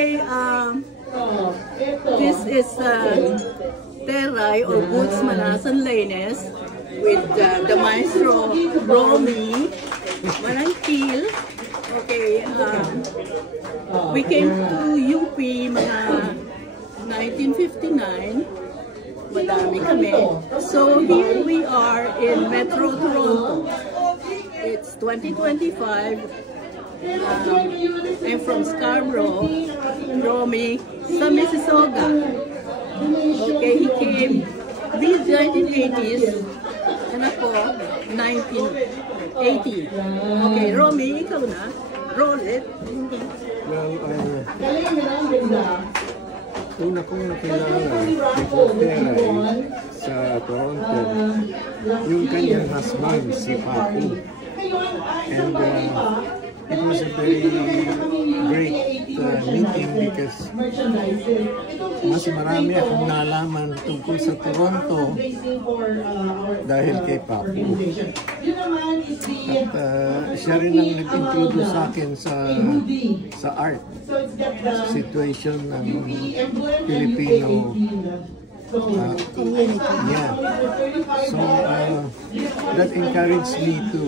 Okay, this is Teray or Boots Manasan Lanes with the maestro Romy Manangkil. Okay, we came to UP mga 1959. Madami kami. So here we are in Metro Toronto. It's 2025. I'm from Scarborough, Romy, sa Mississauga. Okay, he came these 1980s and ako 1980. Okay, Romy, ikaw na. Roll it. Well, una kong nakilala before Teray sa Toronto, yung kanyang husband, si Papu. And it was a very great meeting because mas marami akong nalaman tungkol sa Toronto dahil kay Papu. At siya rin ang nag-introduce sa akin sa art situation ng Filipino community. Yeah. So that encouraged me to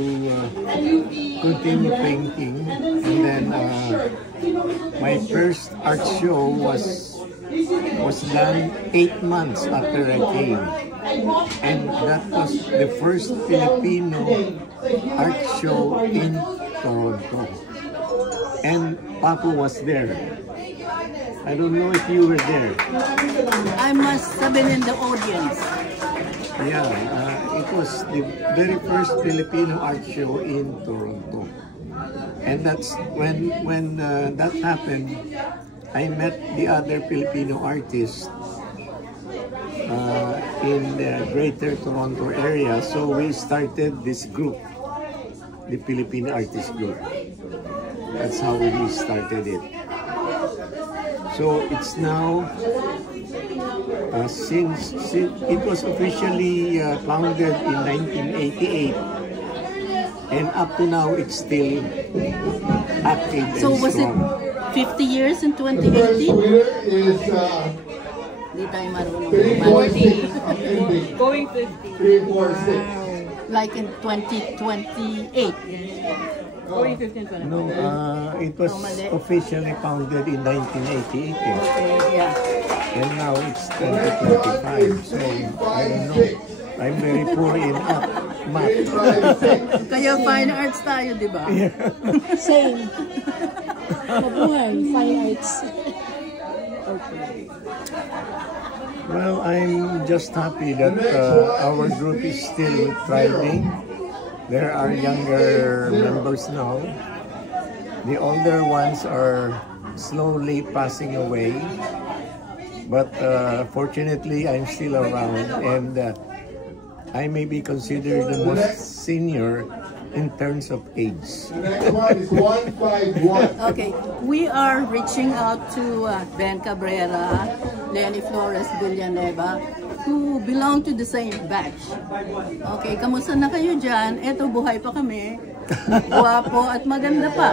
continue painting, and then my first art show was done 8 months after I came, and that was the first Filipino art show in Toronto, and Papu was there. I don't know if you were there. I must have been in the audience. Yeah, it was the very first Filipino art show in Toronto, and that's when that happened. I met the other Filipino artists in the Greater Toronto area, so we started this group, the Filipino Artist Group. That's how we started it. So it's now, since it was officially founded in 1988, and up to now it's still active and so was strong. It 50 years in 2018? Hindi tayo marunong. Going 50. 3, 4, 6. Like in 2028. Going 15, 20. No, it was officially founded in 1988. Okay, yeah. And now it's 2025, so I don't know. I'm very poor in math. Kaya fine arts tayo, di ba? Yeah. Same. Mabuhay, fine arts. Okay. Well, I'm just happy that our group is still thriving. There are younger members now. The older ones are slowly passing away. But fortunately, I'm still around, and I may be considered the most senior in terms of age. The next one is 151. Okay, we are reaching out to Ben Cabrera, Lenny Flores Villanueva, who belong to the same batch. Okay, kamusta na kayo dyan? Eto, buhay pa kami. Guwapo at maganda pa.